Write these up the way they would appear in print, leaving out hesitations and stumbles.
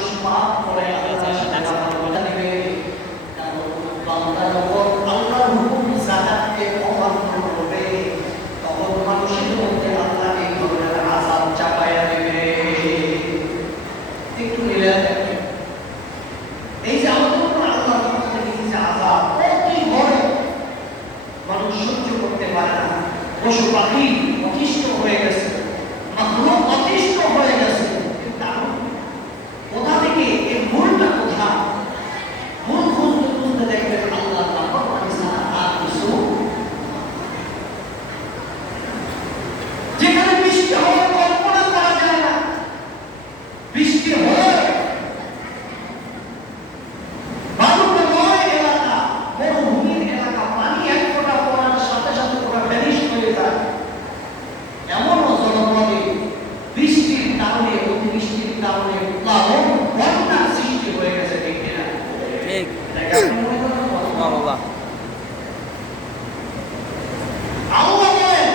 মানুষ পাপ করে আল্লাহর সাথে কথা বলে দিবে। কারণ বান্দা যখন আল্লাহর হুকুম জাকাতকে অমান্য করবে তখন মানুষের মধ্যে আল্লাহ এই ধরনের আযাব চাপায়া দেবে। একটু মিলে দেখেন এই যে আমাদের উপর আল্লাহর পক্ষ থেকে যে আযাব অতি ভয় মানুষ সহ্য করতে পারে না। পশু পাখি অতিষ্ঠ হয়ে গেছে, মাখলুক অতিষ্ঠ হয়ে গেছে। কারণ কোথা থেকে এই মূলটা কোথা? মূল খুঁজতে খুঁজতে দেখবেন আল্লাহ নাফরমানি ছাড়া আর কিছু। যেখানে বৃষ্টি হওয়ার কল্পনা করা যায় না, বৃষ্টি হয় বালুময় এলাকা, মরুভূমির এলাকা, পানি এক ফোঁটা পড়ার সাথে সাথে পুরো ভ্যানিশ হয়ে যায়। এমনও জনপদে বৃষ্টির কারণে, অতিবৃষ্টির কারণে প্লাবন, বন্যার সৃষ্টি হয়ে গেছে। ঠিক কিনা? ঠিক। আল্লাহ বলেন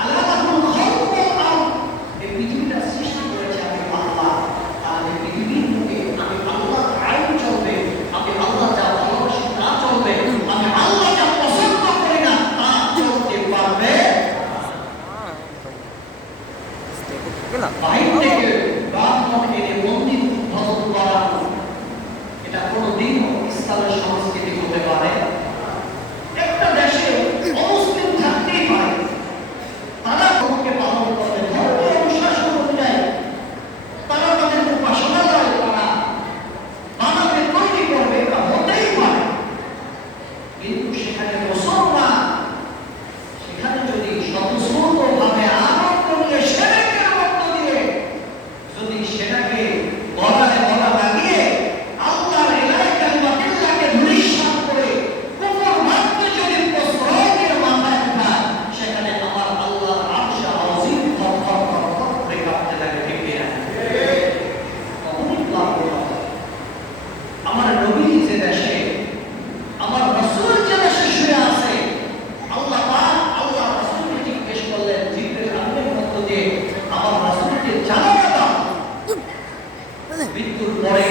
আল্লাহুল খালকু ওয়াল আরদ, এই পৃথিবীটা সৃষ্টি করেছে আমি আল্লাহ। আর এই পৃথিবীর মধ্যে আমি আল্লাহর আইন চলবে, আমি আল্লাহ যা ভালোবাসি তা চলবে, আমি আল্লাহ যা পছন্দ করি না তা চলতে পারবে না। বাইরে থেকে ব্রাহ্মণ এনে মন্দির উদ্বোধন করানো, এটা কোনোদিনও ইসলামের সংস্কৃতি হতে পারে। একটা দেশে অমুসলিম থাকতেই পারে, তারা ধর্মকে পালন করবে, ধর্মীয় অনুশাসন অনুযায়ী তারা তাদের উপাসনালয় তারা বানাতে তৈরি করবে, এটা হতেই পারে। কিন্তু সেখানে মুসলমান সেখানে যদি স্বতঃস্ফূর্তভাবে আনন্দ নিয়ে শিরকের মধ্য দিয়ে যদি সেটাকে গলায় গলা লাগিয়ে আল্লাহর ইলাহি কালিমাতিল্লাহকে ধূলিসাৎ করে কুফর মাত্র যদি প্রশ্রয়ের মাথায় উঠায়, সেখানে আমার আল্লাহর আরশ আজিম থরথর থরথর করে কাঁপতে লাগে। ঠিক কিনা? তখনই প্লাব হলো। আমার নবী যে দেশে, আমার রাসূল যে দেশে শুয়ে আছে, আল্লাহ পাক আল্লাহ রাসূলকে জিজ্ঞেস করলেন, জিবরিল আমিনের মধ্য দিয়ে আমার রাসূলকে জানায়া দাও মৃত্যুর পরে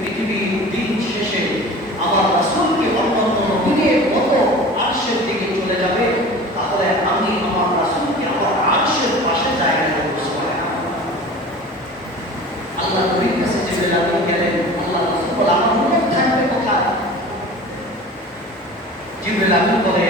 পৃথিবীর দিন শেষে আমার রাসূলকে অন্যান্য নবীদের মতো আরশের দিকে চলে যাবে, তাহলে আমি আমার রাসূলকে আমার আরশের পাশে জায়গা দেব। সুবহানাল্লাহ। আল্লাহ নবীর কাছে জিবরিল আমিন গেলেন, আল্লাহ রাসূল আমার উম্মত থাকবে কোথায়? জিবরিল আমিন বলে